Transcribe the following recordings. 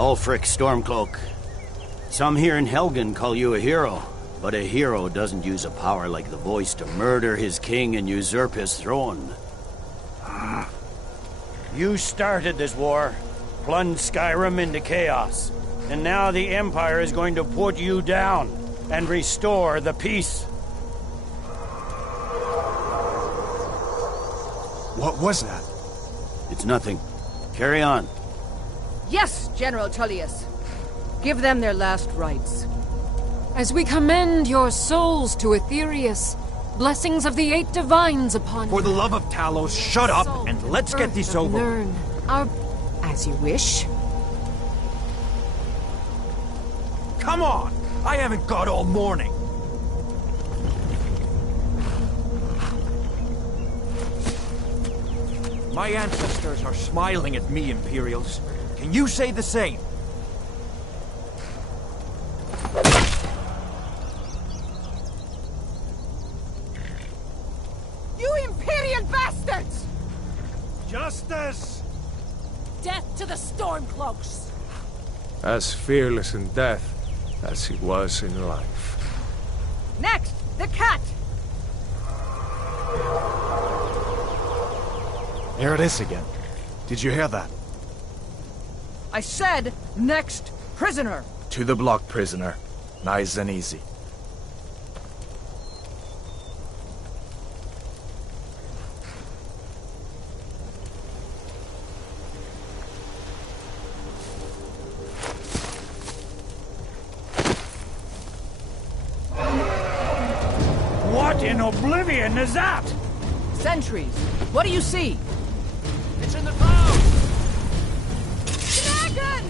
Ulfric Stormcloak. Some here in Helgen call you a hero, but a hero doesn't use a power like the voice to murder his king and usurp his throne. You started this war, plunged Skyrim into chaos, and now the Empire is going to put you down and restore the peace. What was that? It's nothing. Carry on. Yes, General Tullius. Give them their last rites. As we commend your souls to Aetherius, blessings of the 8 divines upon you. For the love of Talos, shut up and let's get this over. Learn our... as you wish. Come on! I haven't got all morning. My ancestors are smiling at me, Imperials. Can you say the same? You Imperial bastards! Justice! Death to the Stormcloaks! As fearless in death as he was in life. Next, the cat! There it is again. Did you hear that? I said, next prisoner! To the block, prisoner. Nice and easy. What in oblivion is that? Sentries, what do you see? It's in the clouds! Dragon!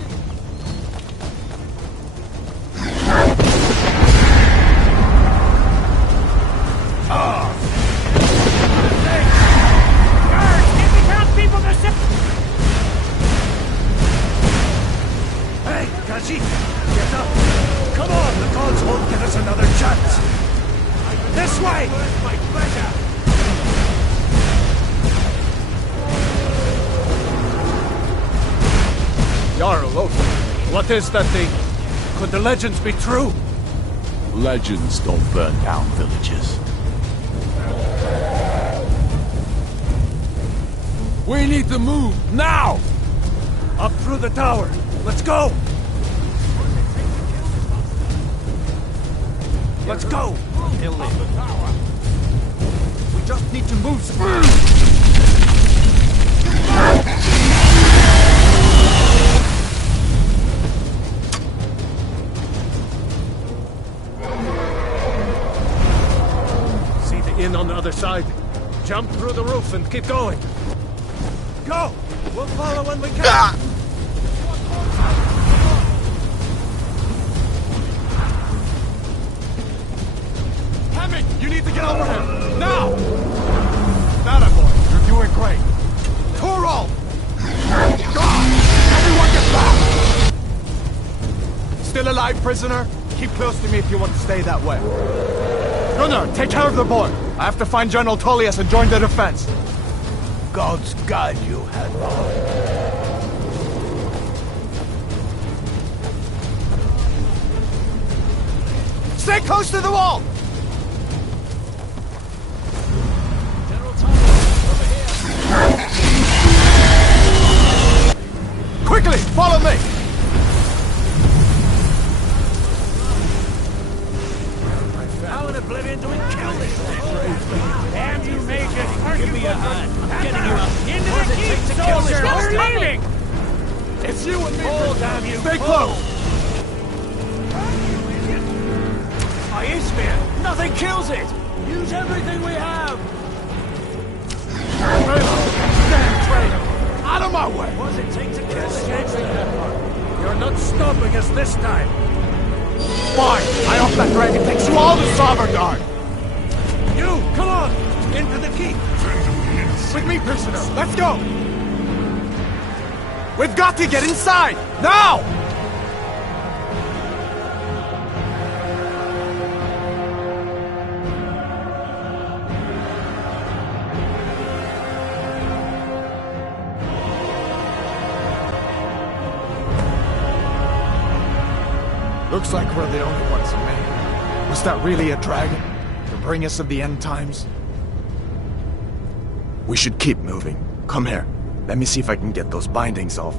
Hey, Kashi! Get up! Come on, the gods won't give us another chance! This way! My pleasure! Jarl, what is that thing? Could the legends be true? Legends don't burn down villages. We need to move, now! Up through the tower! Let's go! Let's go! We just need to move some... See the inn on the other side? Jump through the roof and keep going. Go! We'll follow when we can! Hemming, you need to get over him! Now! Nada, boy. You're doing great. Torol! God! Everyone get back! Still alive, prisoner? Keep close to me if you want to stay that way. Gunnar, take care of the boy. I have to find General Tullius and join the defense. Gods guide you, Hadvar. Stay close to the wall! General Tullius, over here! Quickly, follow me! How in oblivion do we kill this thing? Damn you, Magus! Give me a hand. I'm getting you up. Into the keep, soldier! We're leaving! It's you and me. Oh, damn you! Stay close! My Isfir! Nothing kills it! Use everything we have! Stand traitor! Out of my way! What does it take to kill the You're not stopping us this time! Fine! I hope that dragon takes you all to Sovngarde! You! Come on! Into the keep! With me, prisoner! Let's go! We've got to get inside! Now! Looks like we're the only ones in Maine. Was that really a dragon? To bring us of the end times? We should keep moving. Come here. Let me see if I can get those bindings off.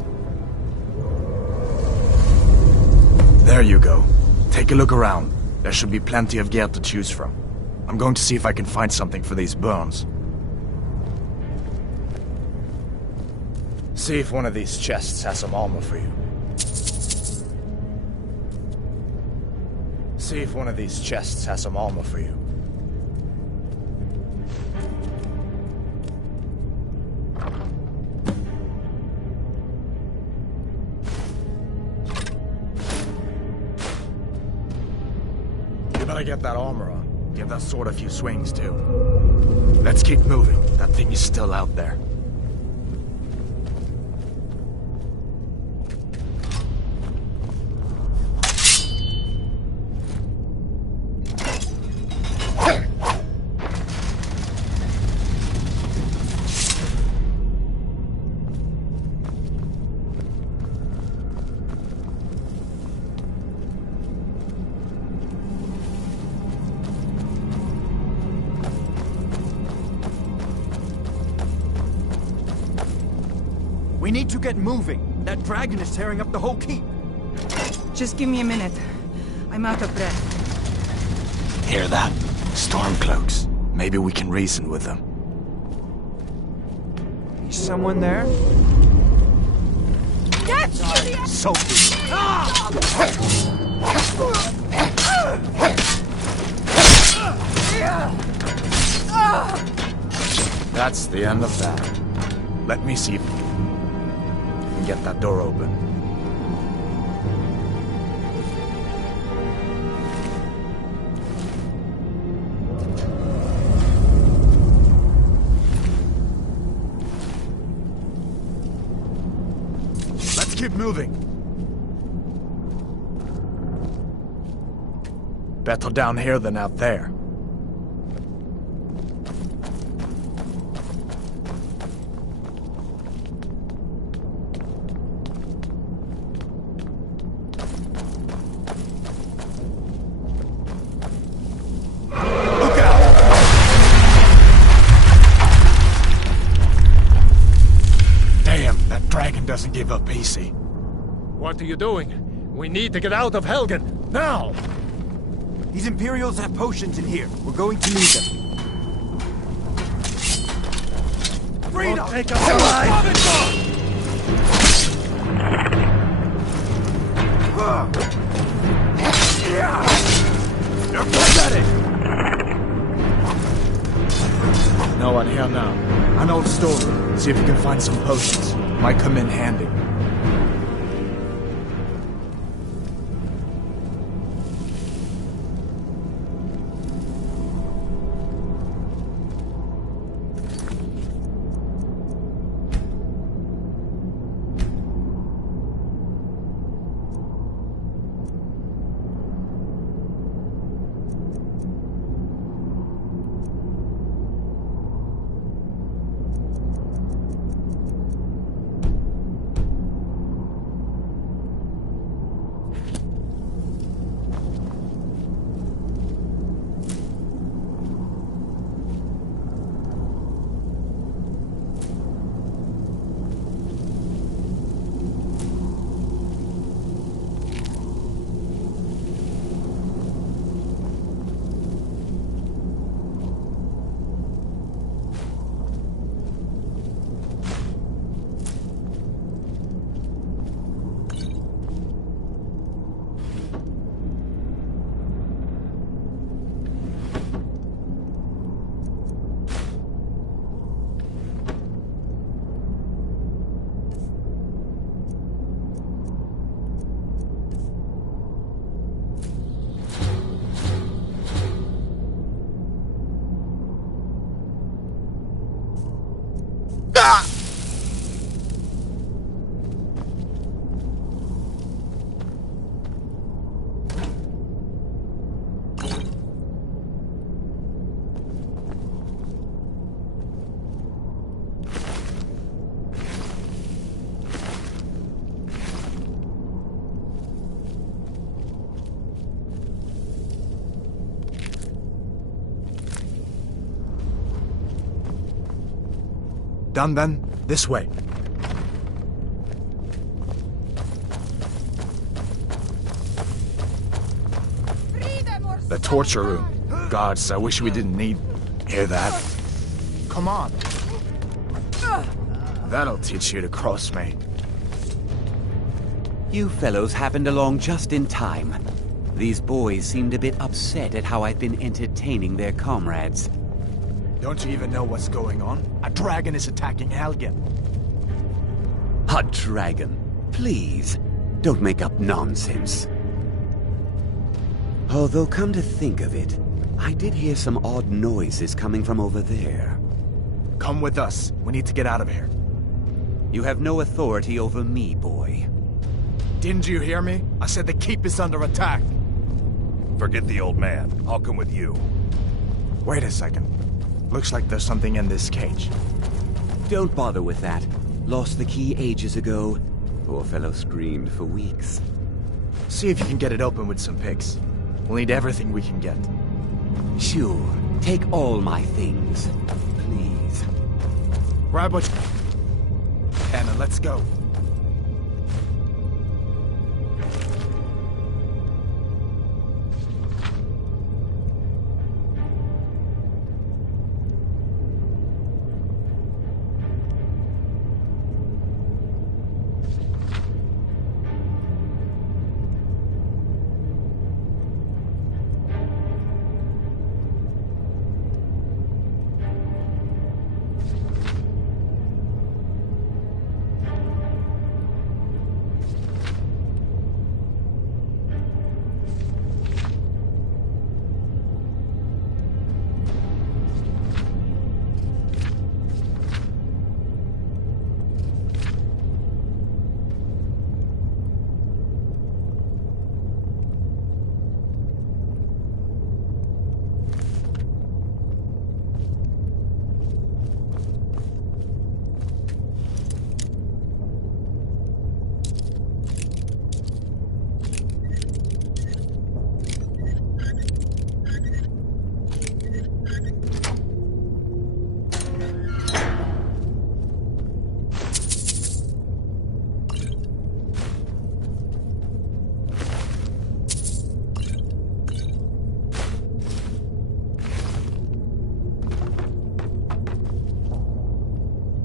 There you go. Take a look around. There should be plenty of gear to choose from. I'm going to see if I can find something for these burns. See if one of these chests has some armor for you. See if one of these chests has some armor for you. You better get that armor on. Give that sword a few swings, too. Let's keep moving. That thing is still out there. We need to get moving. That dragon is tearing up the whole keep. Just give me a minute. I'm out of breath. Hear that? Stormcloaks. Maybe we can reason with them. Is someone there? Yes! Sophie! That's the end of that. Let me see if we can get that door open. Let's keep moving. Better down here than out there. Doesn't give up easy. What are you doing? We need to get out of Helgen, now! These Imperials have potions in here. We're going to need them. Freedom! Take us alive! You're pathetic! No one here now. An old storeroom. See if you can find some potions. Might come in handy. done then? This way. The torture room. Gods, I wish we didn't need... Hear that? Come on. That'll teach you to cross me. You fellows happened along just in time. These boys seemed a bit upset at how I've been entertaining their comrades. Don't you even know what's going on? A dragon is attacking Helgen. A dragon? Please, don't make up nonsense. Although, come to think of it, I did hear some odd noises coming from over there. Come with us. We need to get out of here. You have no authority over me, boy. Didn't you hear me? I said the keep is under attack. Forget the old man. I'll come with you. Wait a second. Looks like there's something in this cage. Don't bother with that. Lost the key ages ago. Poor fellow screamed for weeks. See if you can get it open with some picks. We'll need everything we can get. Sure. Take all my things. Please. Grab what Anna, let's go.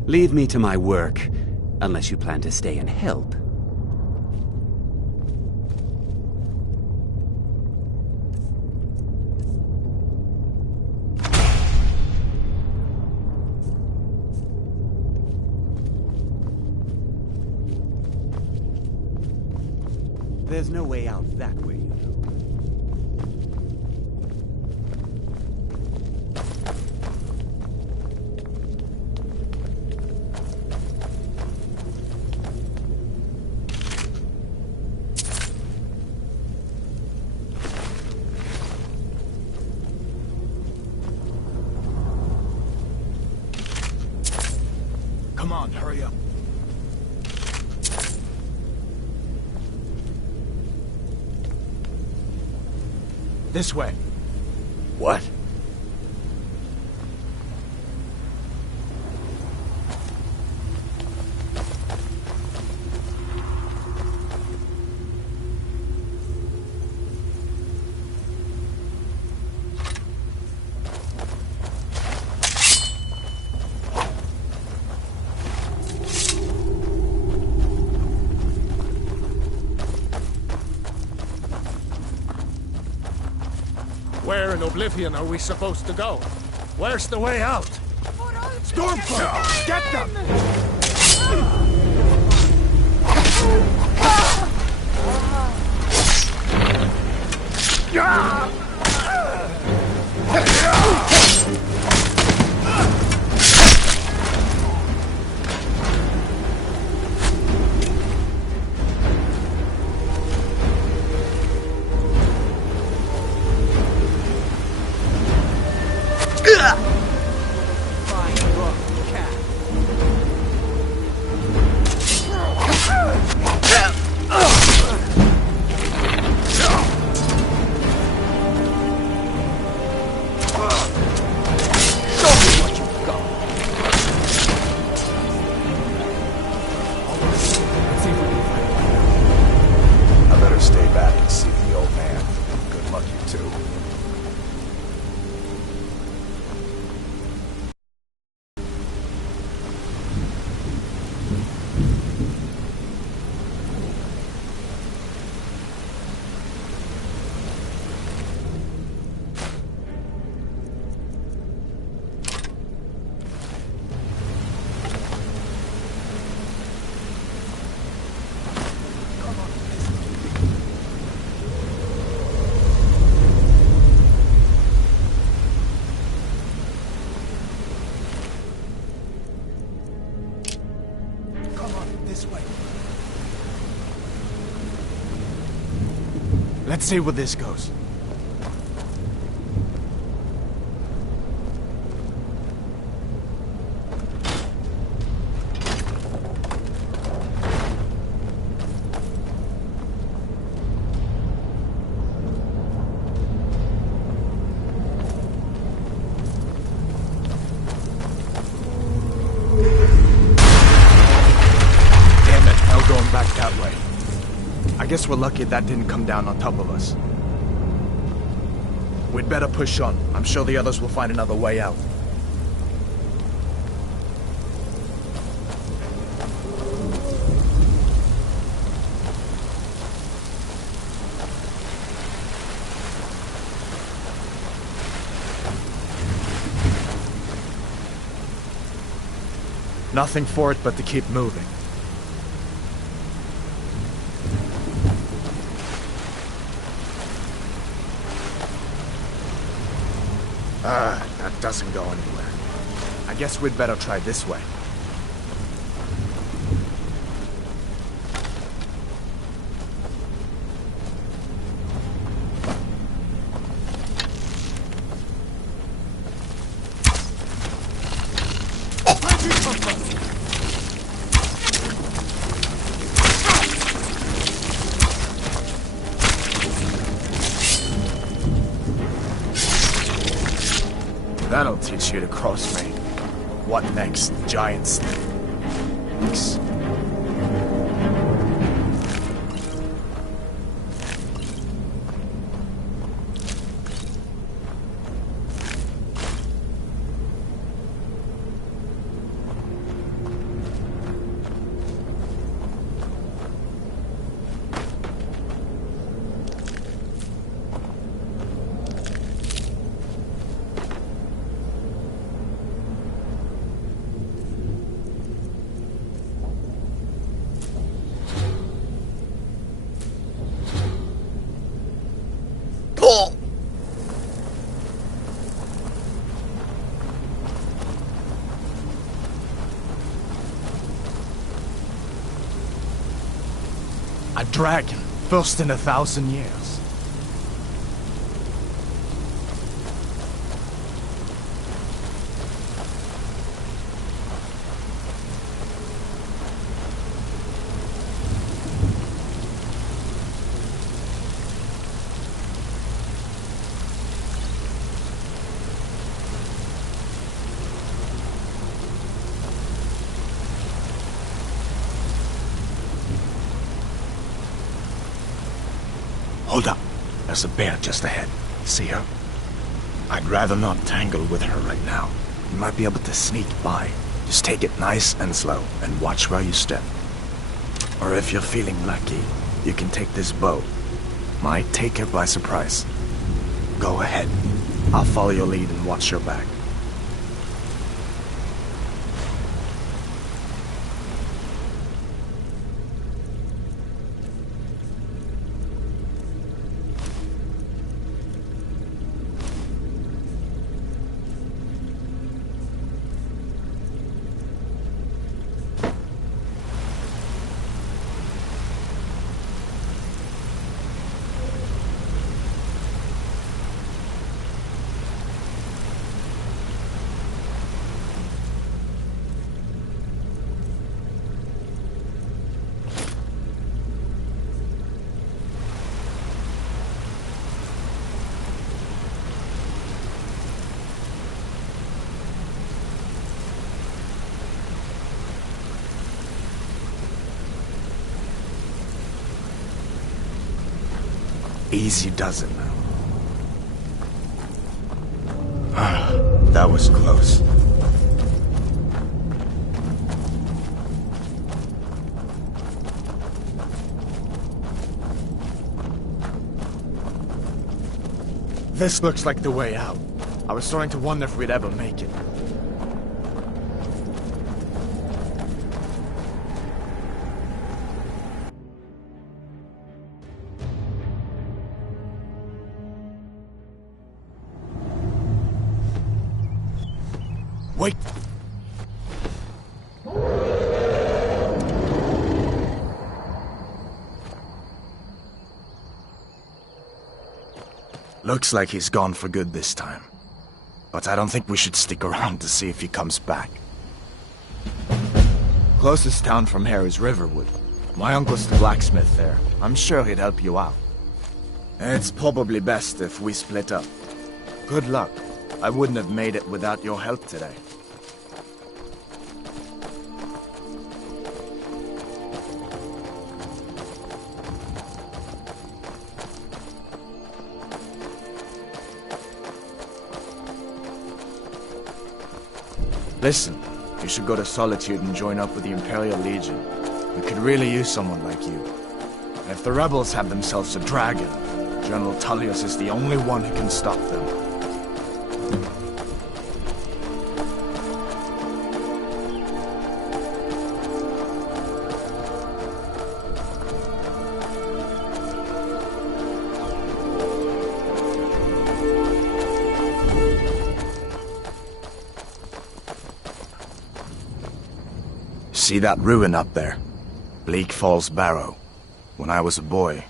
Leave me to my work, unless you plan to stay and help. There's no way out that way. Come on, hurry up. This way. What? Where in Oblivion are we supposed to go? Where's the way out? Stormcloak! Get them! Fine, rough cat. This way. Let's see where this goes. I guess we're lucky that didn't come down on top of us. We'd better push on. I'm sure the others will find another way out. Nothing for it but to keep moving. That doesn't go anywhere. I guess we'd better try this way. That'll teach you to cross me. What next, giant snakes? A dragon, first in 1,000 years. Hold up. There's a bear just ahead. See her? I'd rather not tangle with her right now. You might be able to sneak by. Just take it nice and slow, and watch where you step. Or if you're feeling lucky, you can take this bow. Might take her by surprise. Go ahead. I'll follow your lead and watch your back. Easy does it now. That was close. This looks like the way out. I was starting to wonder if we'd ever make it. Wait! Looks like he's gone for good this time. But I don't think we should stick around to see if he comes back. Closest town from here is Riverwood. My uncle's the blacksmith there. I'm sure he'd help you out. It's probably best if we split up. Good luck. I wouldn't have made it without your help today. Listen, you should go to Solitude and join up with the Imperial Legion. We could really use someone like you. And if the rebels have themselves a dragon, General Tullius is the only one who can stop them. See that ruin up there? Bleak Falls Barrow. When I was a boy,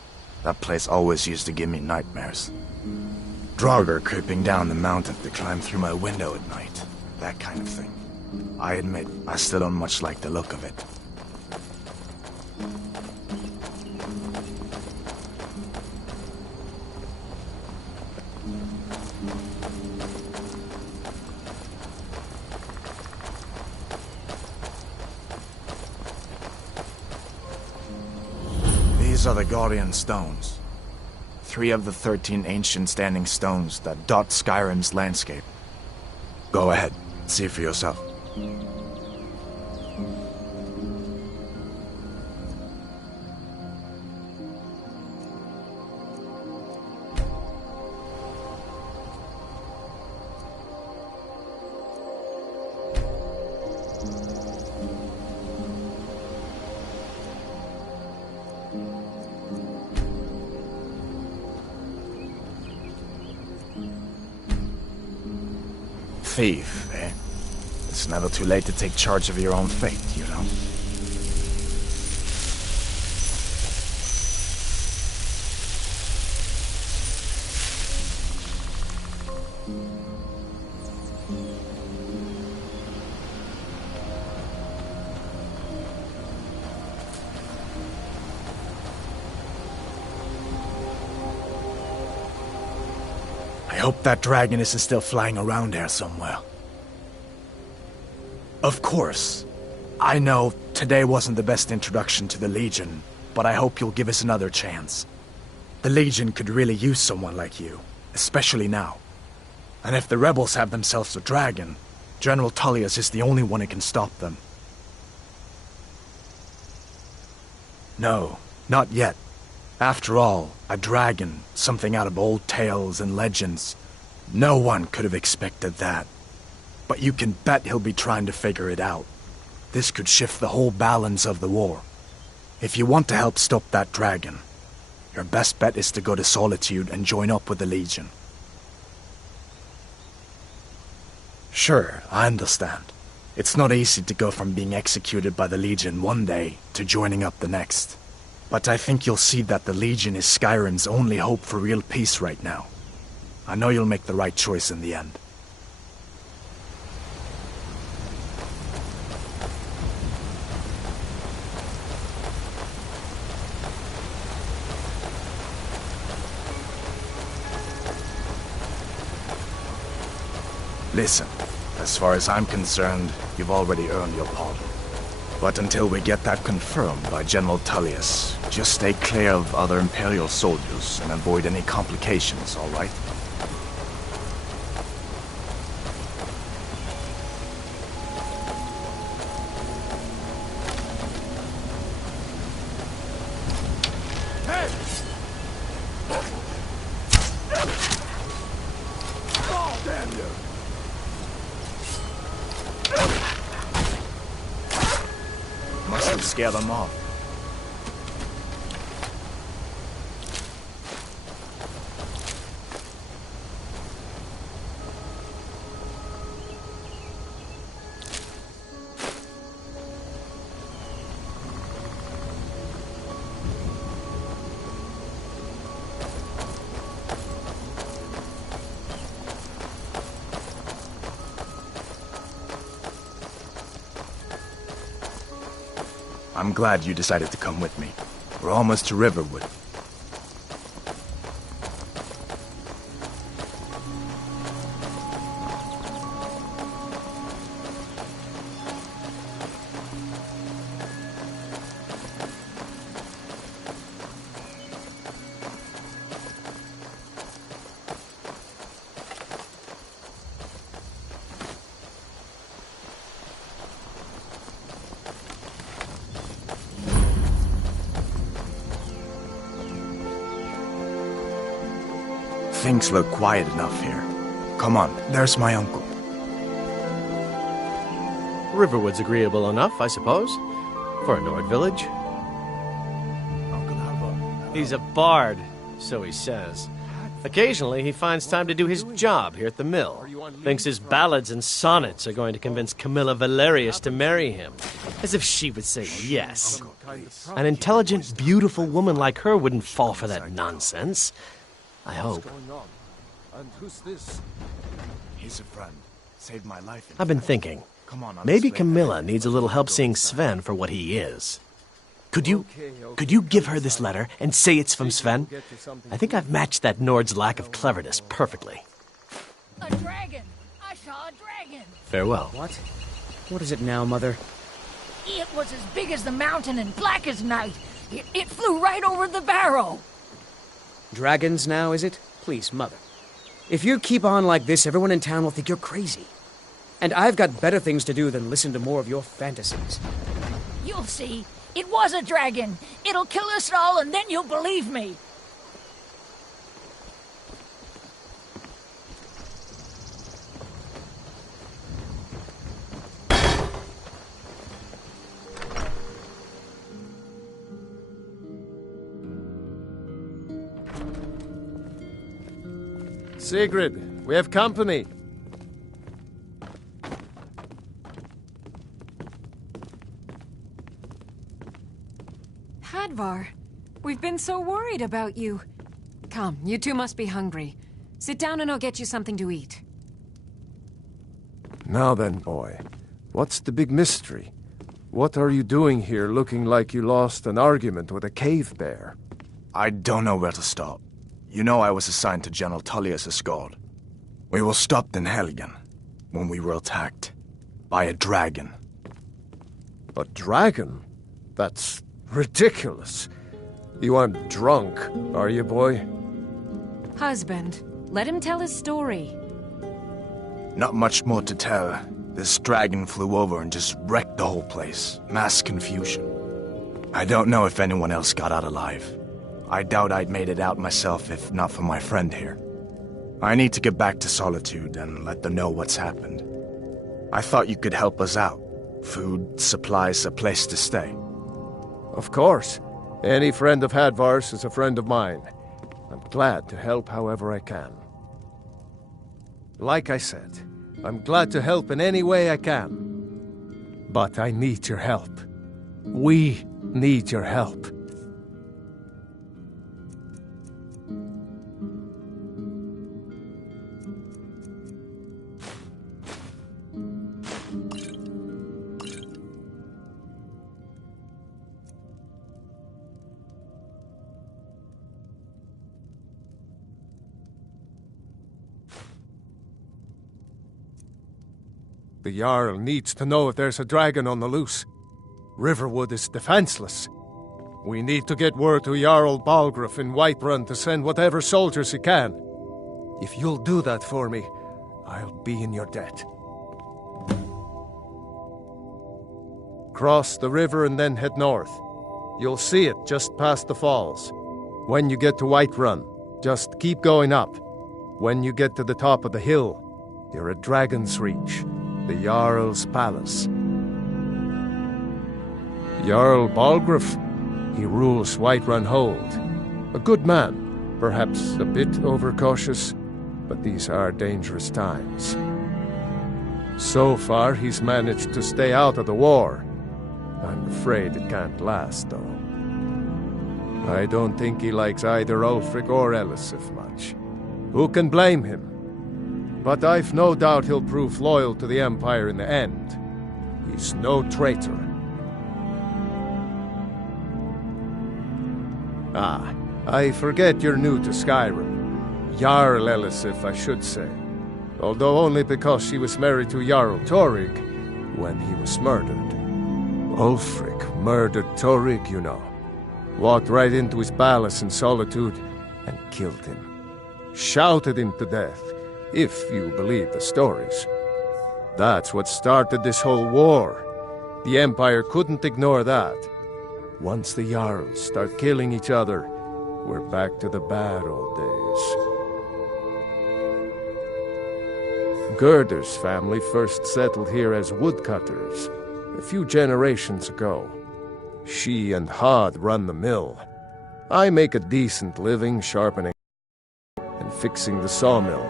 that place always used to give me nightmares. Draugr creeping down the mountain to climb through my window at night. That kind of thing. I admit, I still don't much like the look of it. These are the Guardian Stones. 3 of the 13 ancient standing stones that dot Skyrim's landscape. Go ahead, see for yourself. Thief, eh? It's never too late to take charge of your own fate, you know? I hope that dragon isn't still flying around here somewhere. Of course. I know today wasn't the best introduction to the Legion, but I hope you'll give us another chance. The Legion could really use someone like you, especially now. And if the rebels have themselves a dragon, General Tullius is the only one who can stop them. No, not yet. After all, a dragon, something out of old tales and legends. No one could have expected that. But you can bet he'll be trying to figure it out. This could shift the whole balance of the war. If you want to help stop that dragon, your best bet is to go to Solitude and join up with the Legion. Sure, I understand. It's not easy to go from being executed by the Legion one day to joining up the next. But I think you'll see that the Legion is Skyrim's only hope for real peace right now. I know you'll make the right choice in the end. Listen, as far as I'm concerned, you've already earned your pardon. But until we get that confirmed by General Tullius, just stay clear of other Imperial soldiers and avoid any complications, all right? Hey! Oh, damn you! Must have scared them off. I'm glad you decided to come with me. We're almost to Riverwood. Things look quiet enough here. Come on, there's my uncle. Riverwood's agreeable enough, I suppose, for a Nord village. Uncle Halvor. He's a bard, so he says. Occasionally, he finds time to do his job here at the mill. Thinks his ballads and sonnets are going to convince Camilla Valerius to marry him. As if she would say yes. An intelligent, beautiful woman like her wouldn't fall for that nonsense. I hope. And who's this? He's a friend. Saved my life. I've been thinking. Come on, Maybe Camilla needs a little help seeing Sven for what he is. Could you give her this letter and say it's from Sven? I think I've matched that Nord's lack of cleverness perfectly. A dragon! I saw a dragon! Farewell. What? What is it now, Mother? It was as big as the mountain and black as night. It flew right over the barrow. Dragons now, is it? Please, Mother. If you keep on like this, everyone in town will think you're crazy. And I've got better things to do than listen to more of your fantasies. You'll see. It was a dragon. It'll kill us all, and then you'll believe me. Sigrid, we have company. Hadvar, we've been so worried about you. Come, you two must be hungry. Sit down and I'll get you something to eat. Now then, boy, what's the big mystery? What are you doing here looking like you lost an argument with a cave bear? I don't know where to start. You know I was assigned to General Tullius' guard. We were stopped in Helgen when we were attacked by a dragon. A dragon? That's ridiculous. You aren't drunk, are you, boy? Husband, let him tell his story. Not much more to tell. This dragon flew over and just wrecked the whole place. Mass confusion. I don't know if anyone else got out alive. I doubt I'd made it out myself if not for my friend here. I need to get back to Solitude and let them know what's happened. I thought you could help us out. Food, supplies, a place to stay. Of course. Any friend of Hadvar's is a friend of mine. I'm glad to help however I can. Like I said, I'm glad to help in any way I can. But I need your help. We need your help. The Jarl needs to know if there's a dragon on the loose. Riverwood is defenseless. We need to get word to Jarl Balgruuf in Whiterun to send whatever soldiers he can. If you'll do that for me, I'll be in your debt. Cross the river and then head north. You'll see it just past the falls. When you get to Whiterun, just keep going up. When you get to the top of the hill, you're at Dragon's Reach, the Jarl's palace. Jarl Balgruuf, he rules Whiterun Hold. A good man, perhaps a bit overcautious, but these are dangerous times. So far, he's managed to stay out of the war. I'm afraid it can't last, though. I don't think he likes either Ulfric or Elisif much. Who can blame him? But I've no doubt he'll prove loyal to the Empire in the end. He's no traitor. Ah, I forget you're new to Skyrim. Jarl Elisif, I should say. Although only because she was married to Jarl Torig when he was murdered. Ulfric murdered Torig, you know. Walked right into his palace in Solitude and killed him. Shouted him to death, if you believe the stories. That's what started this whole war. The Empire couldn't ignore that. Once the Jarls start killing each other, we're back to the bad old days. Gerder's family first settled here as woodcutters a few generations ago. She and Hod run the mill. I make a decent living sharpening and fixing the sawmill.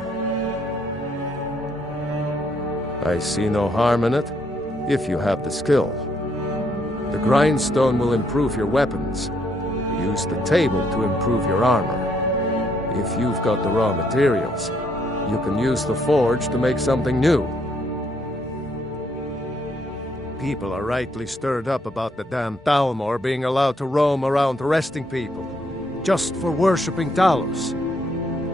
I see no harm in it, if you have the skill. The grindstone will improve your weapons. Use the table to improve your armor. If you've got the raw materials, you can use the forge to make something new. People are rightly stirred up about the damn Thalmor being allowed to roam around arresting people, just for worshipping Talos.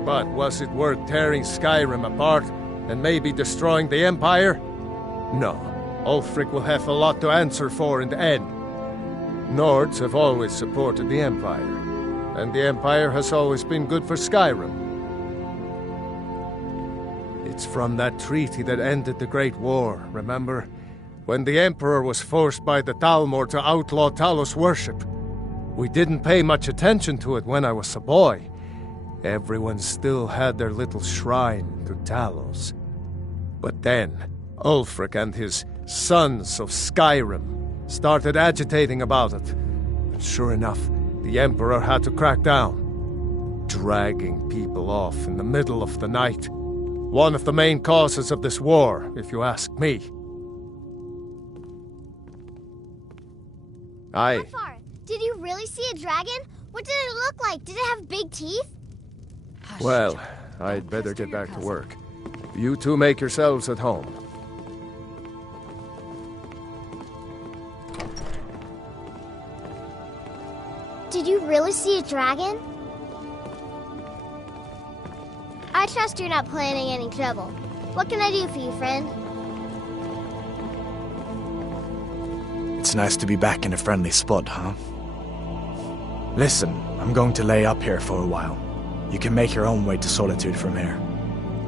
But was it worth tearing Skyrim apart and maybe destroying the Empire? No. Ulfric will have a lot to answer for in the end. Nords have always supported the Empire, and the Empire has always been good for Skyrim. It's from that treaty that ended the Great War, remember? When the Emperor was forced by the Thalmor to outlaw Talos worship. We didn't pay much attention to it when I was a boy. Everyone still had their little shrine to Talos. But then, Ulfric and his Sons of Skyrim started agitating about it. And sure enough, the Emperor had to crack down. Dragging people off in the middle of the night. One of the main causes of this war, if you ask me. Alfar, did you really see a dragon? What did it look like? Did it have big teeth? Well, I'd better get back to work. You two make yourselves at home. Did you really see a dragon? I trust you're not planning any trouble. What can I do for you, friend? It's nice to be back in a friendly spot, huh? Listen, I'm going to lay up here for a while. You can make your own way to Solitude from here.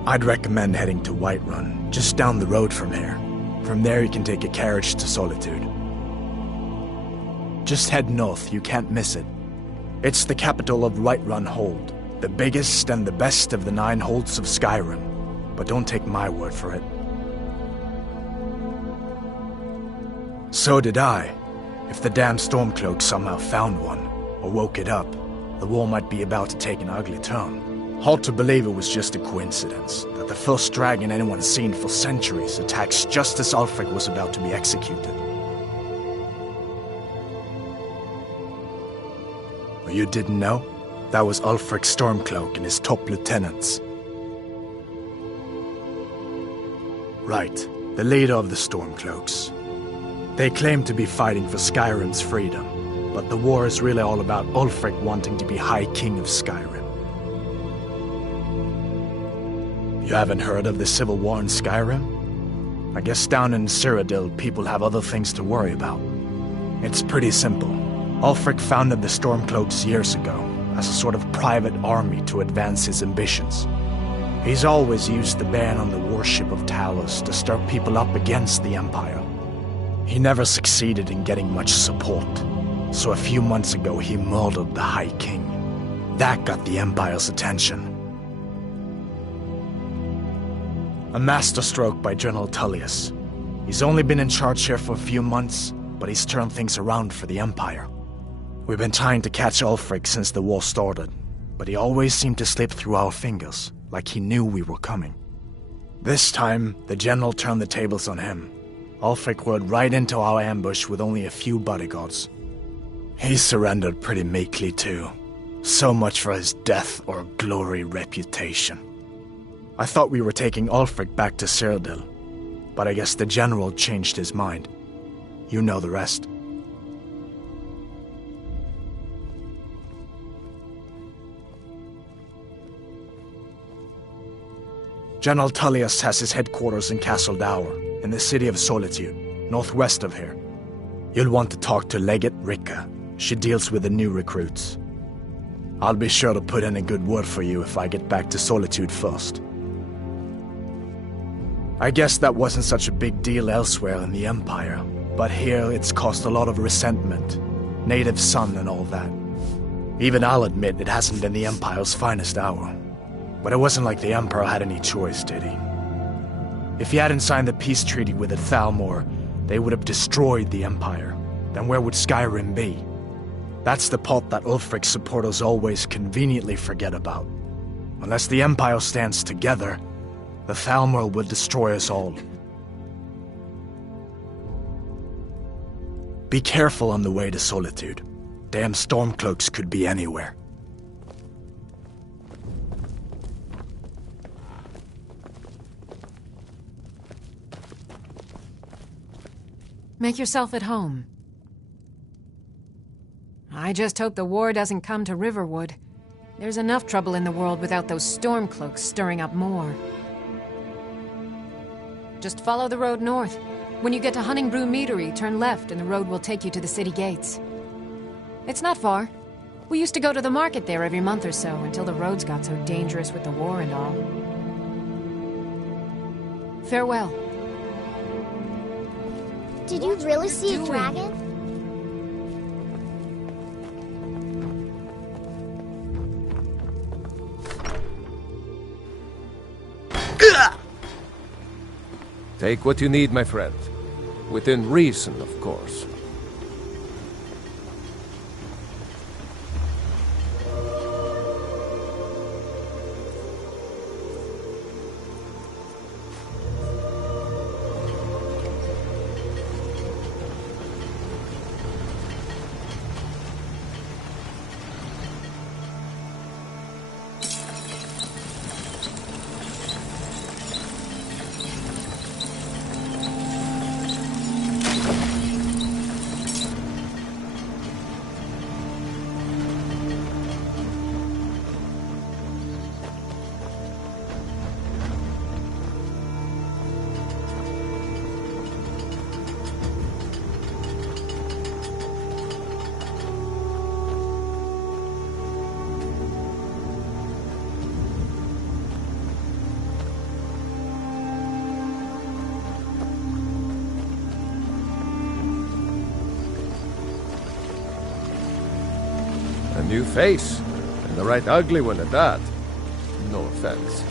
I'd recommend heading to Whiterun, just down the road from here. From there you can take a carriage to Solitude. Just head north, you can't miss it. It's the capital of Whiterun Hold, the biggest and the best of the 9 holds of Skyrim. But don't take my word for it. So did I. If the damn Stormcloak somehow found one, or woke it up, the war might be about to take an ugly turn. Hard to believe it was just a coincidence, that the first dragon anyone's seen for centuries attacks just as Ulfric was about to be executed. You didn't know? That was Ulfric's Stormcloak and his top lieutenants. Right, the leader of the Stormcloaks. They claim to be fighting for Skyrim's freedom, but the war is really all about Ulfric wanting to be High King of Skyrim. You haven't heard of the Civil War in Skyrim? I guess down in Cyrodiil people have other things to worry about. It's pretty simple. Ulfric founded the Stormcloaks years ago as a sort of private army to advance his ambitions. He's always used the ban on the worship of Talos to stir people up against the Empire. He never succeeded in getting much support, so a few months ago he murdered the High King. That got the Empire's attention. A masterstroke by General Tullius. He's only been in charge here for a few months, but he's turned things around for the Empire. We've been trying to catch Ulfric since the war started, but he always seemed to slip through our fingers, like he knew we were coming. This time, the general turned the tables on him. Ulfric rode right into our ambush with only a few bodyguards. He surrendered pretty meekly too. So much for his death or glory reputation. I thought we were taking Ulfric back to Cyrodiil, but I guess the general changed his mind. You know the rest. General Tullius has his headquarters in Castle Dower, in the city of Solitude, northwest of here. You'll want to talk to Legate Ricka. She deals with the new recruits. I'll be sure to put in a good word for you if I get back to Solitude first. I guess that wasn't such a big deal elsewhere in the Empire, but here it's caused a lot of resentment. Native son and all that. Even I'll admit it hasn't been the Empire's finest hour. But it wasn't like the Emperor had any choice, did he? If he hadn't signed the peace treaty with the Thalmor, they would have destroyed the Empire. Then where would Skyrim be? That's the part that Ulfric's supporters always conveniently forget about. Unless the Empire stands together, the Thalmor will destroy us all. Be careful on the way to Solitude. Damn Stormcloaks could be anywhere. Make yourself at home. I just hope the war doesn't come to Riverwood. There's enough trouble in the world without those Stormcloaks stirring up more. Just follow the road north. When you get to Hunningbrew Meadery, turn left and the road will take you to the city gates. It's not far. We used to go to the market there every month or so until the roads got so dangerous with the war and all. Farewell. Did you really see a dragon? Take what you need, my friend. Within reason, of course. A new face, and a right ugly one at that. No offense.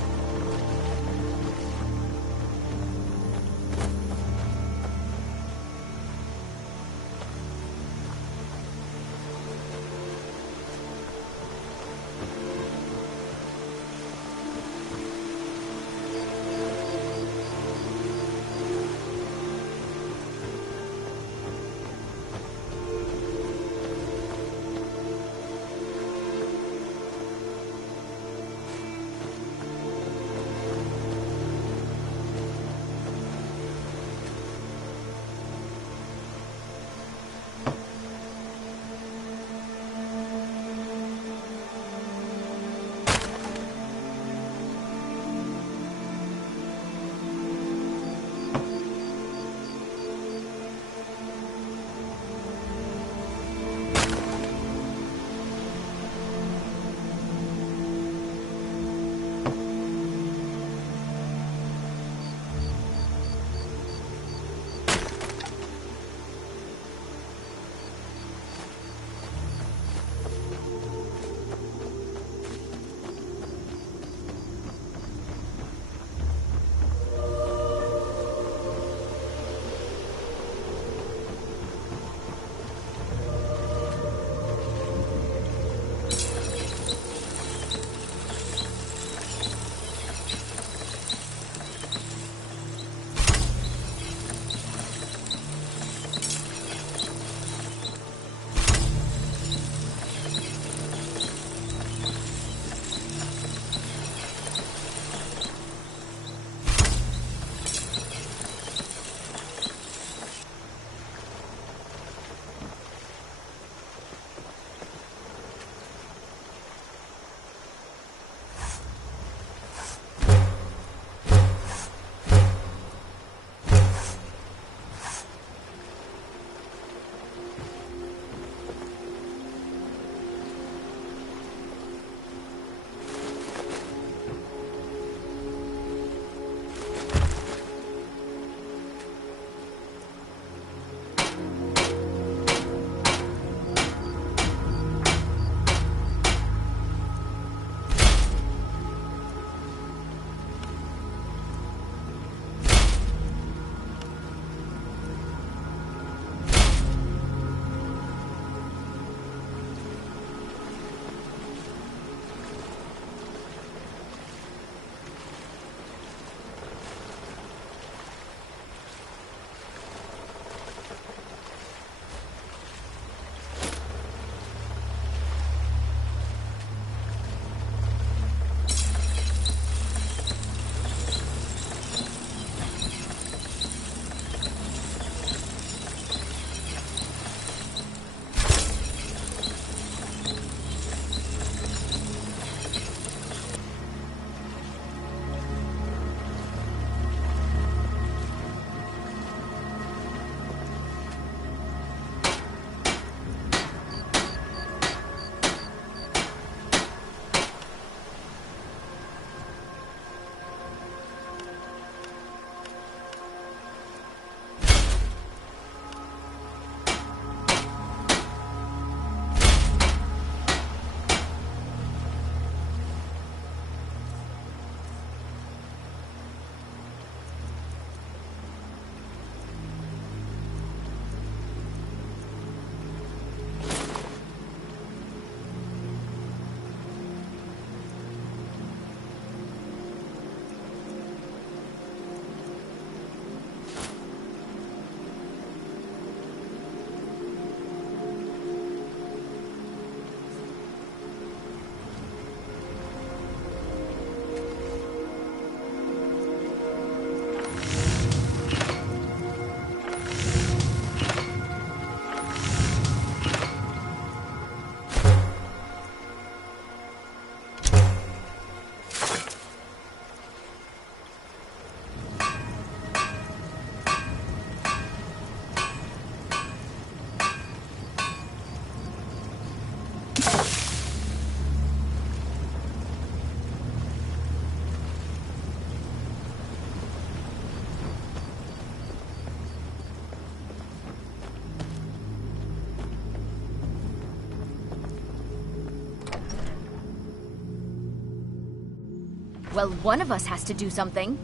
Well, one of us has to do something.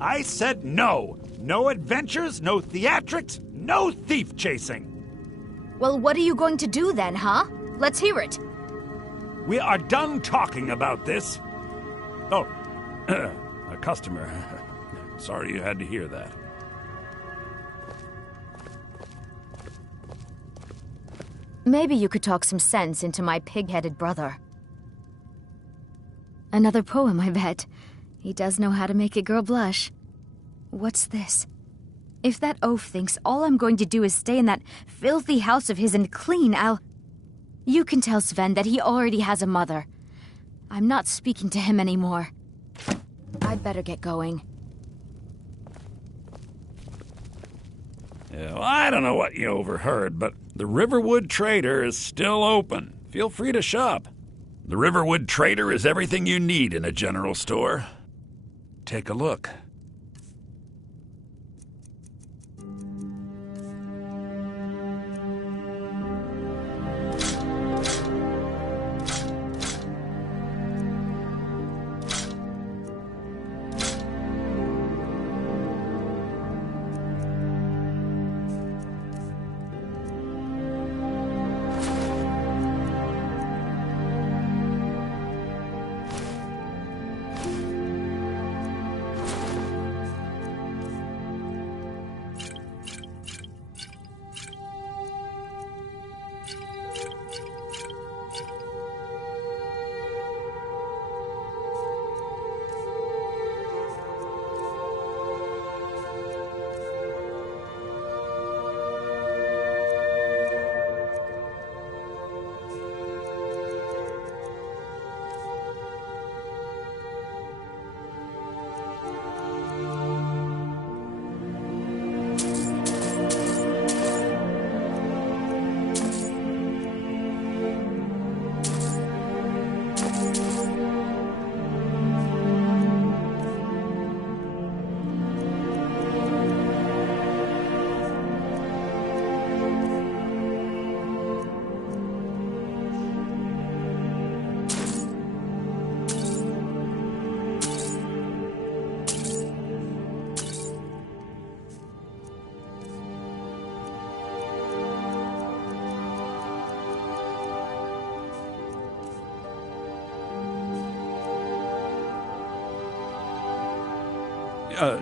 I said no! No adventures, no theatrics, no thief chasing! Well, what are you going to do then, huh? Let's hear it. We are done talking about this. Oh, a customer. Sorry you had to hear that. Maybe you could talk some sense into my pig-headed brother. Another poem, I bet. He does know how to make a girl blush. What's this? If that oaf thinks all I'm going to do is stay in that filthy house of his and clean, You can tell Sven that he already has a mother. I'm not speaking to him anymore. I'd better get going. Yeah, well, I don't know what you overheard, but the Riverwood Trader is still open. Feel free to shop. The Riverwood Trader is everything you need in a general store. Take a look.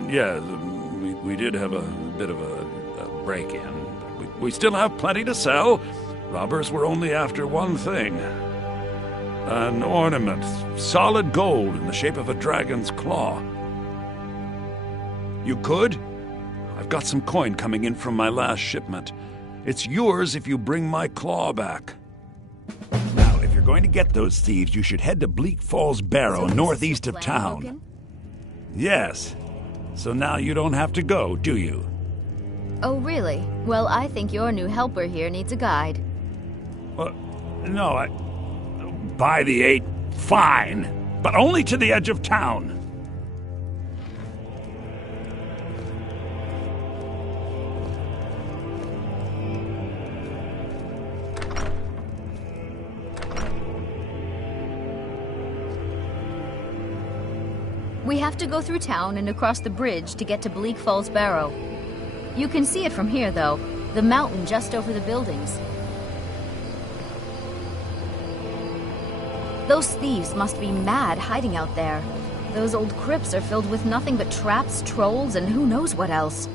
Yeah, we did have a bit of a break-in. We still have plenty to sell. Robbers were only after one thing. An ornament, solid gold in the shape of a dragon's claw. You could? I've got some coin coming in from my last shipment. It's yours if you bring my claw back. Now, if you're going to get those thieves, you should head to Bleak Falls Barrow, northeast of town. Logan? Yes. So now you don't have to go, do you? Oh, really? Well, I think your new helper here needs a guide. No, by the 8, fine. But only to the edge of town. We have to go through town and across the bridge to get to Bleak Falls Barrow. You can see it from here, though. The mountain just over the buildings. Those thieves must be mad hiding out there. Those old crypts are filled with nothing but traps, trolls, and who knows what else.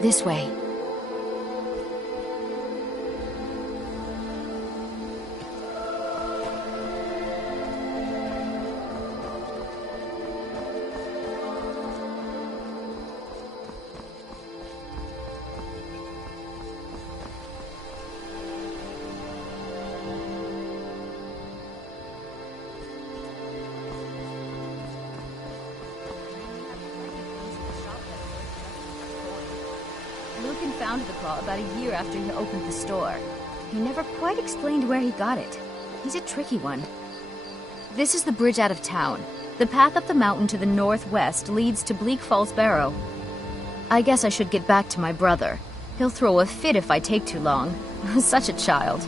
This way. Lucan found the claw about a year after he opened the store. He never quite explained where he got it. He's a tricky one. This is the bridge out of town. The path up the mountain to the northwest leads to Bleak Falls Barrow. I guess I should get back to my brother. He'll throw a fit if I take too long. Such a child.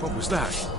What was that?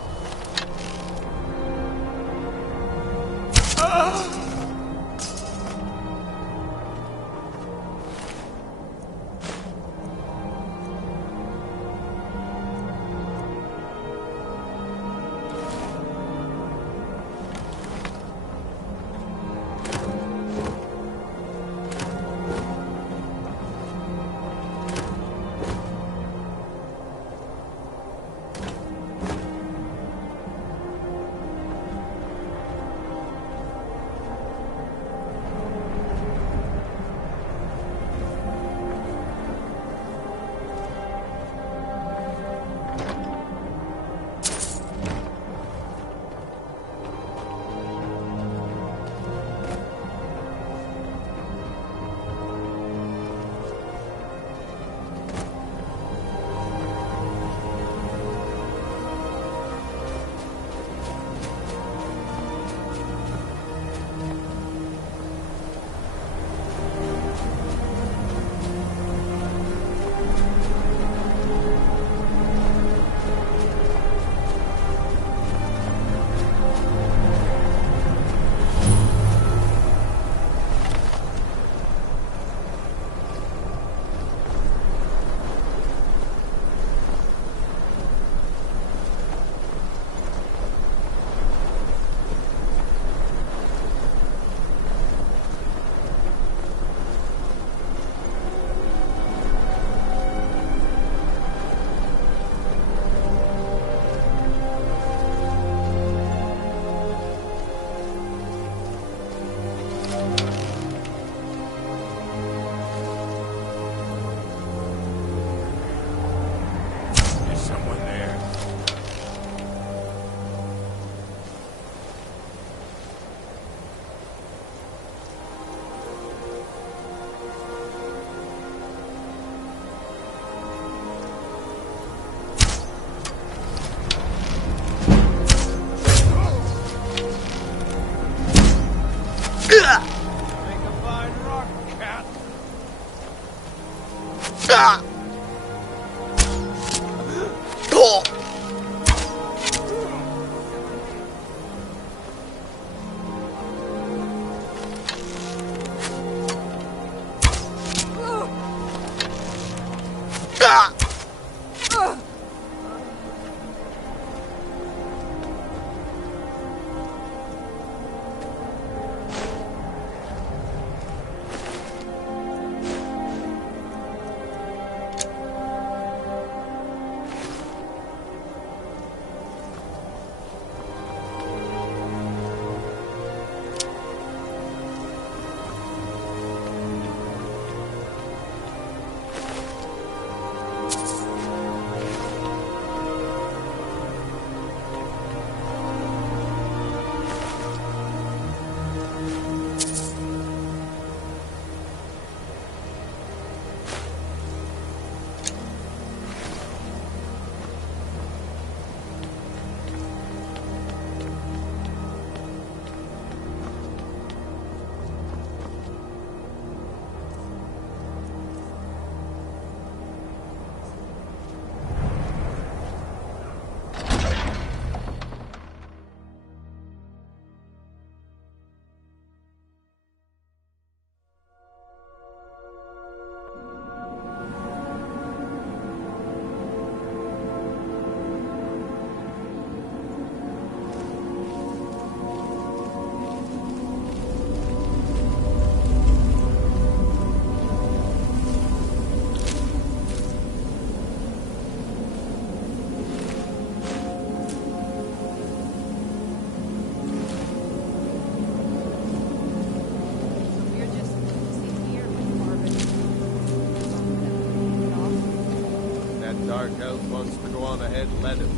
ahead and let him.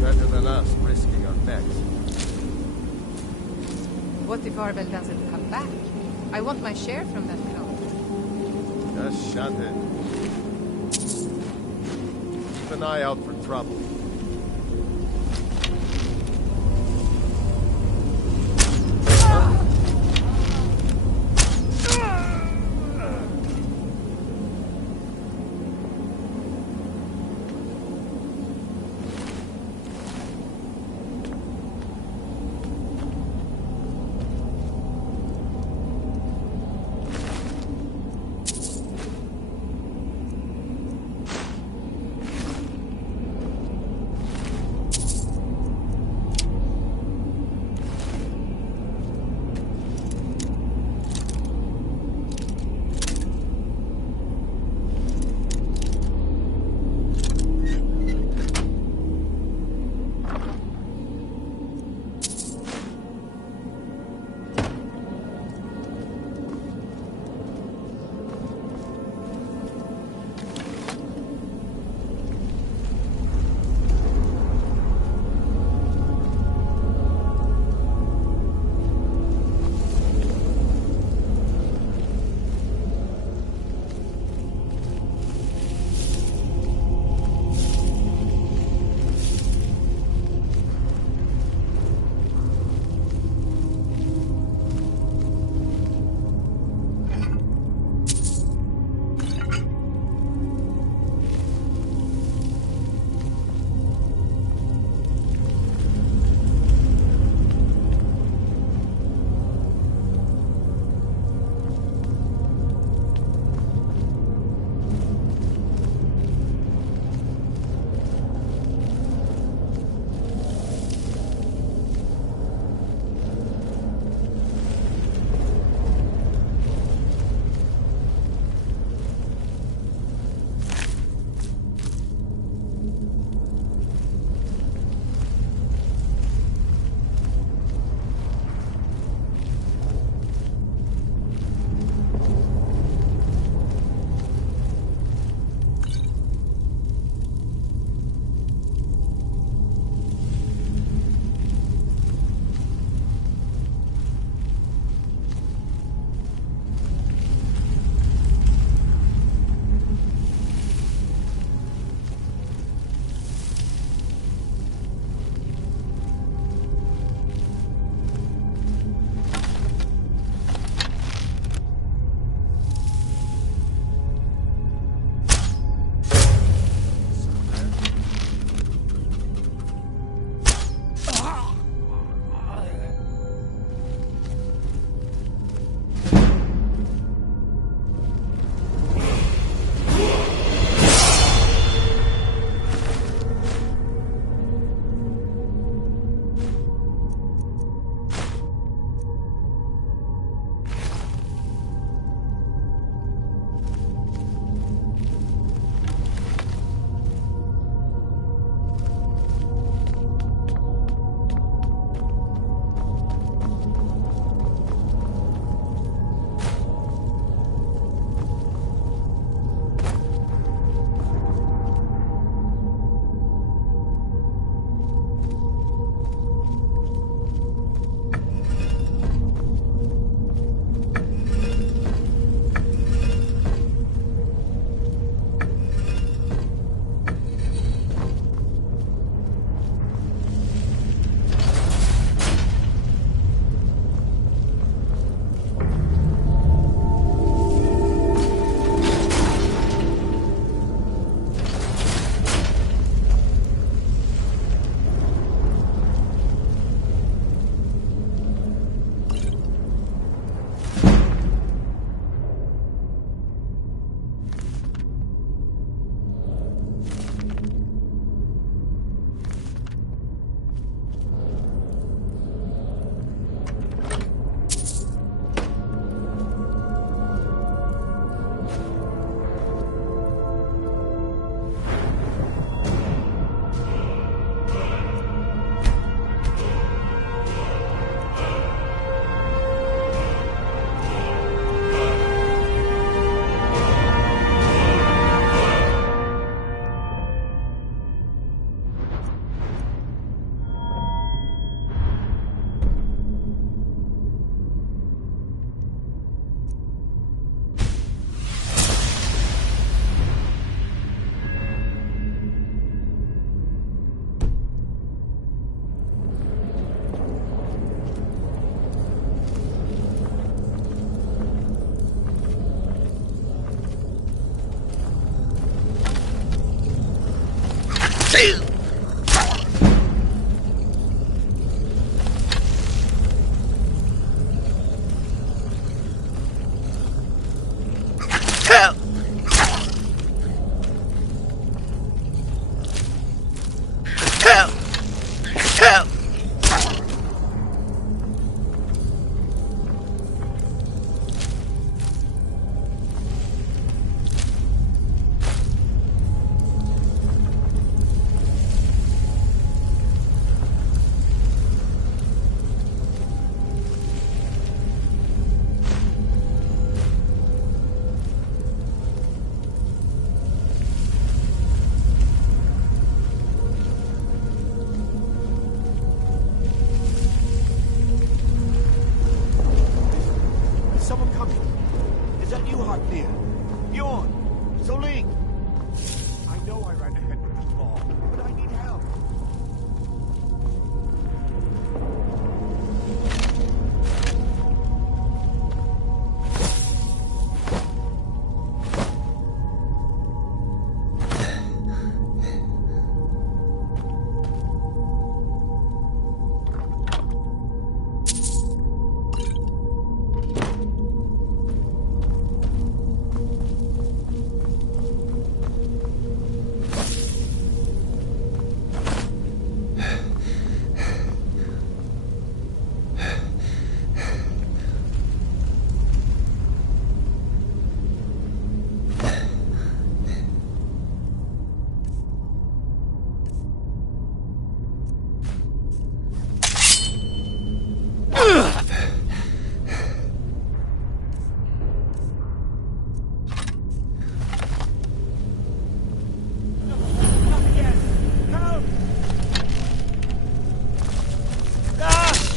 Better than us risking our necks. What if Arvel doesn't come back? I want my share from that cloth. Just shut it. Keep an eye out for trouble.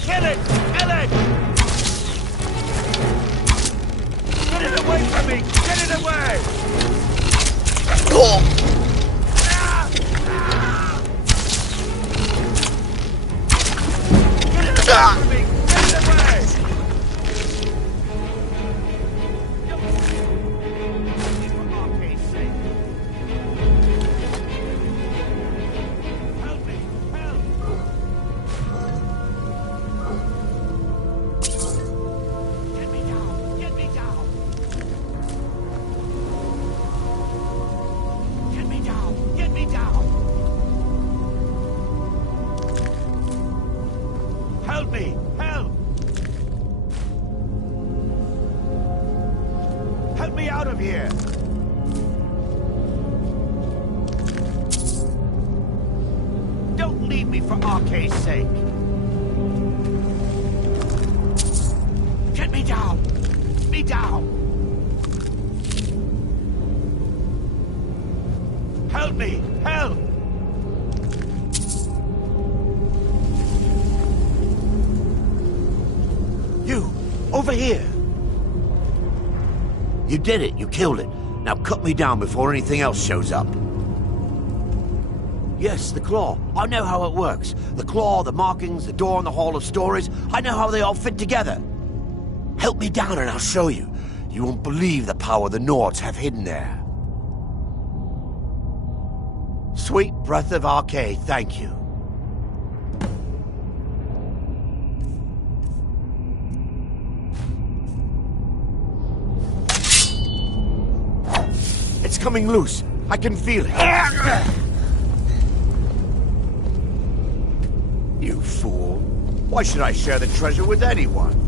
Kill it! Kill it! Get it away from me! Get it away! Get it away from me! Get it away! Help me! Help! Help me out of here! Don't leave me for Arcade's sake! Get me down! Get me down! Help me! Help! You! Over here! You did it. You killed it. Now cut me down before anything else shows up. Yes, the claw. I know how it works. The claw, the markings, the door in the Hall of Stories. I know how they all fit together. Help me down and I'll show you. You won't believe the power the Nords have hidden there. Sweet breath of Arcade, thank you. It's coming loose. I can feel it. You fool. Why should I share the treasure with anyone?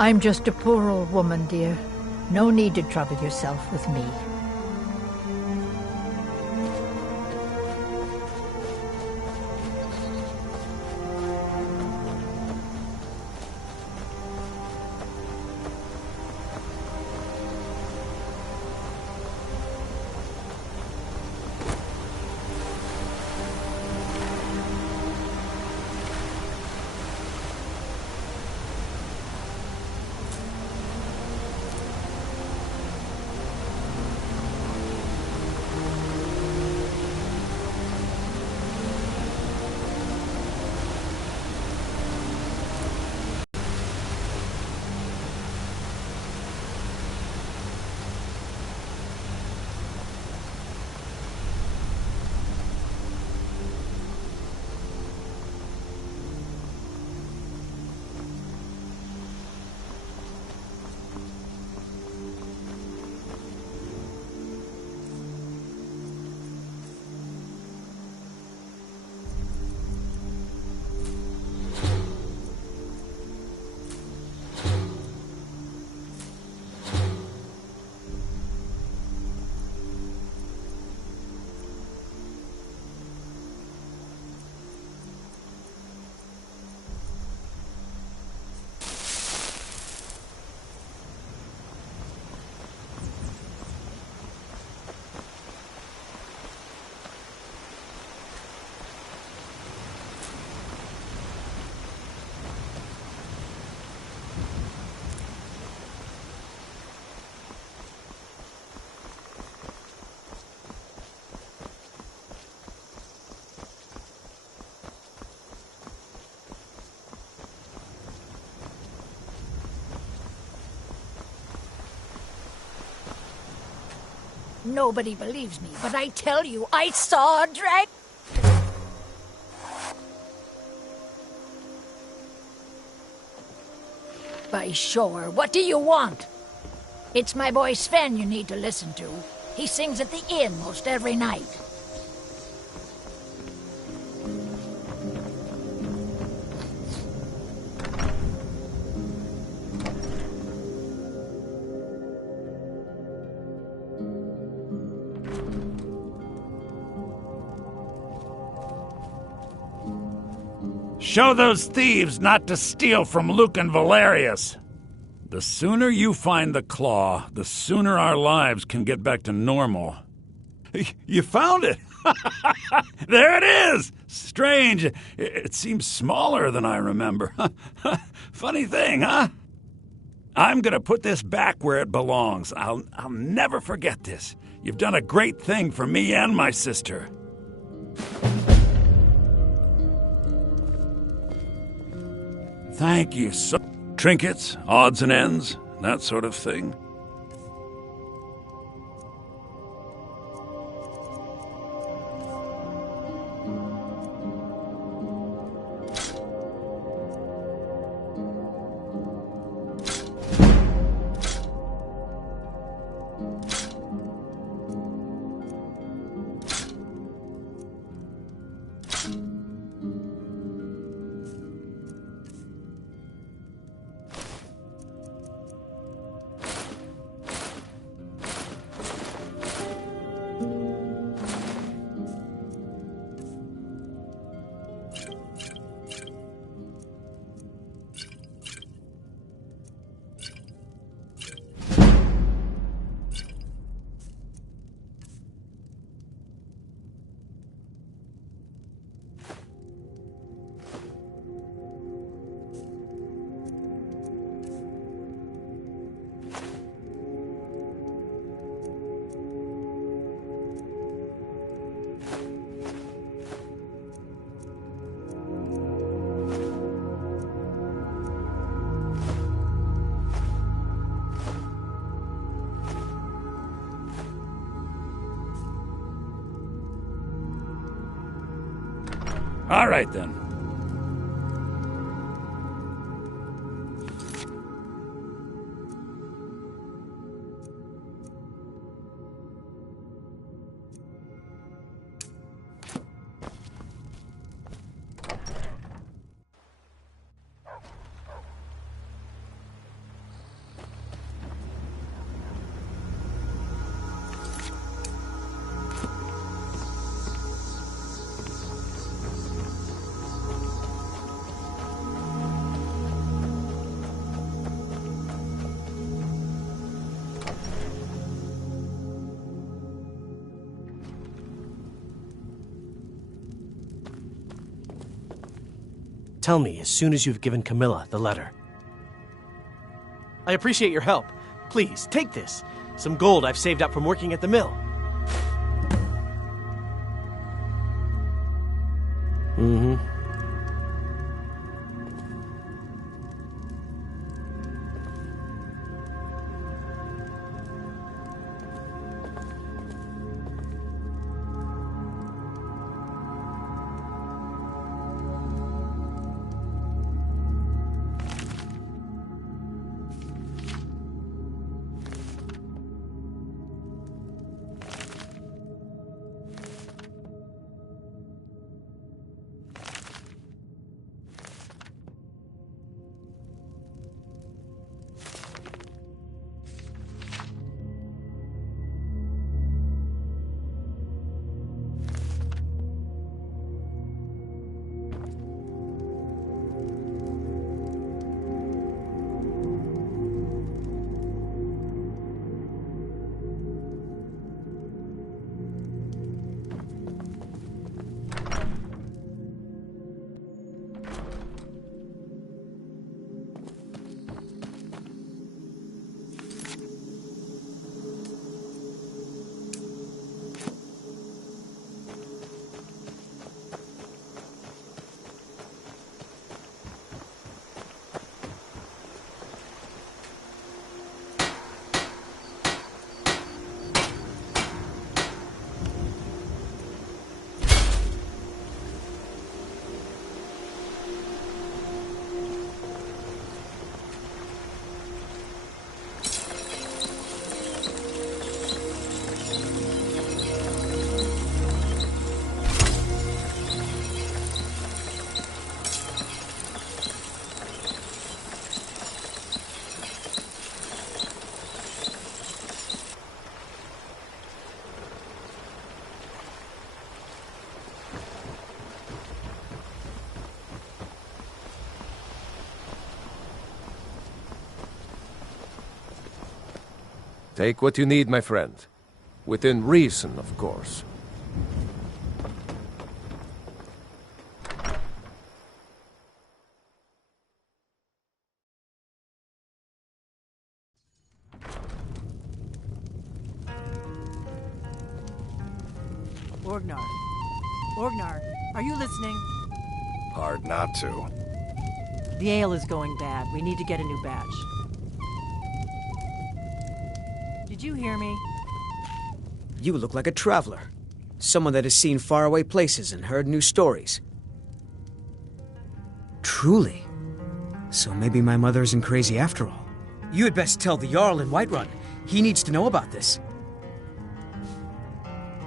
I'm just a poor old woman, dear. No need to trouble yourself with me. Nobody believes me, but I tell you, I saw a dragon. By sure, what do you want? It's my boy Sven you need to listen to. He sings at the inn most every night. Show those thieves not to steal from Luke and Valerius. The sooner you find the claw, the sooner our lives can get back to normal. You found it! There it is! Strange. It seems smaller than I remember. Funny thing, huh? I'm gonna put this back where it belongs. I'll never forget this. You've done a great thing for me and my sister. Thank you so... Trinkets, odds and ends, that sort of thing. All right, then. Tell me as soon as you've given Camilla the letter. I appreciate your help. Please, take this. Some gold I've saved up from working at the mill. Mm-hmm. Take what you need, my friend. Within reason, of course. Orgnar. Orgnar, are you listening? Hard not to. The ale is going bad. We need to get a new batch. Did you hear me? You look like a traveler. Someone that has seen faraway places and heard new stories. Truly. So maybe my mother isn't crazy after all. You had best tell the Jarl in Whiterun. He needs to know about this.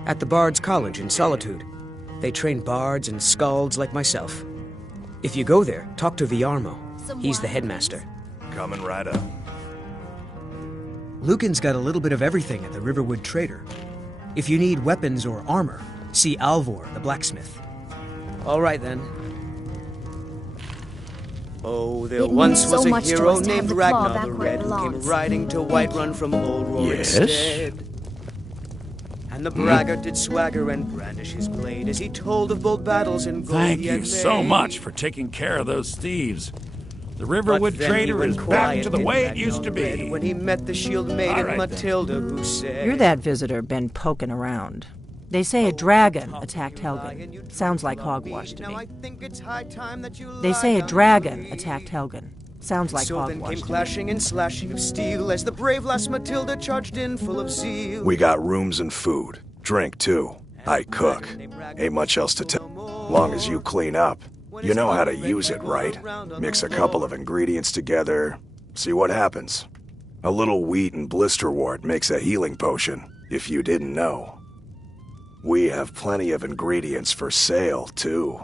At the Bard's College in Solitude, they train bards and skalds like myself. If you go there, talk to Viarmo. He's the headmaster. Coming right up. Lucan's got a little bit of everything at the Riverwood Trader. If you need weapons or armor, see Alvor, the blacksmith. All right, then. Oh, there once was a hero named Ragnar the Red who came riding to Whiterun from Old Rorikstead. And the braggart did swagger and brandish his blade as he told of bold battles and gold. Thank you so much for taking care of those thieves. The Riverwood Trader is back to the way it used to be. When he met the shield maiden Matilda, who said, You're that visitor been poking around. They say a dragon attacked Helgen. Sounds like hogwash to me. They say a dragon attacked Helgen. Sounds like hogwash. So then came clashing and slashing of steel as the brave lass Matilda charged in full of zeal. We got rooms and food. Drink, too. I cook. Ain't much else to tell. Long as you clean up. You know how to use it, right? Mix a couple of ingredients together. See what happens. A little wheat and blisterwort makes a healing potion, if you didn't know. We have plenty of ingredients for sale, too.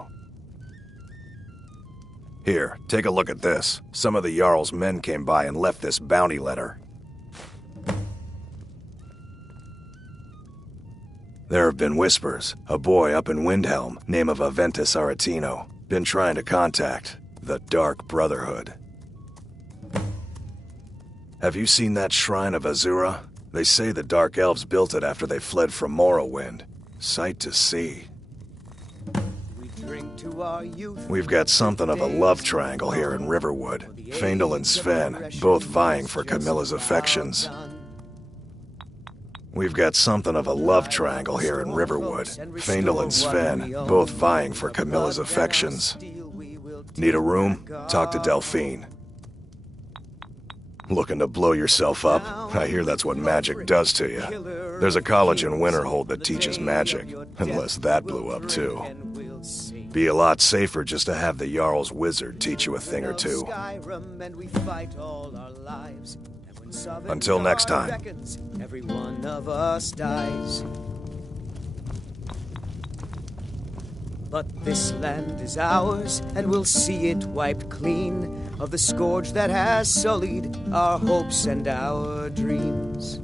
Here, take a look at this. Some of the Jarl's men came by and left this bounty letter. There have been whispers. A boy up in Windhelm, name of Aventus Aretino, been trying to contact the Dark Brotherhood. Have you seen that shrine of Azura? They say the Dark Elves built it after they fled from Morrowind. Sight to see. We drink to our youth. We've got something of a love triangle here in Riverwood. Faendal and Sven, both vying for Camilla's affections. We've got something of a love triangle here in Riverwood. Faendal and Sven, both vying for Camilla's affections. Need a room? Talk to Delphine. Looking to blow yourself up? I hear that's what magic does to you. There's a college in Winterhold that teaches magic, unless that blew up too. Be a lot safer just to have the Jarl's wizard teach you a thing or two. Until next time. Every one of us dies. But this land is ours, and we'll see it wiped clean of the scourge that has sullied our hopes and our dreams.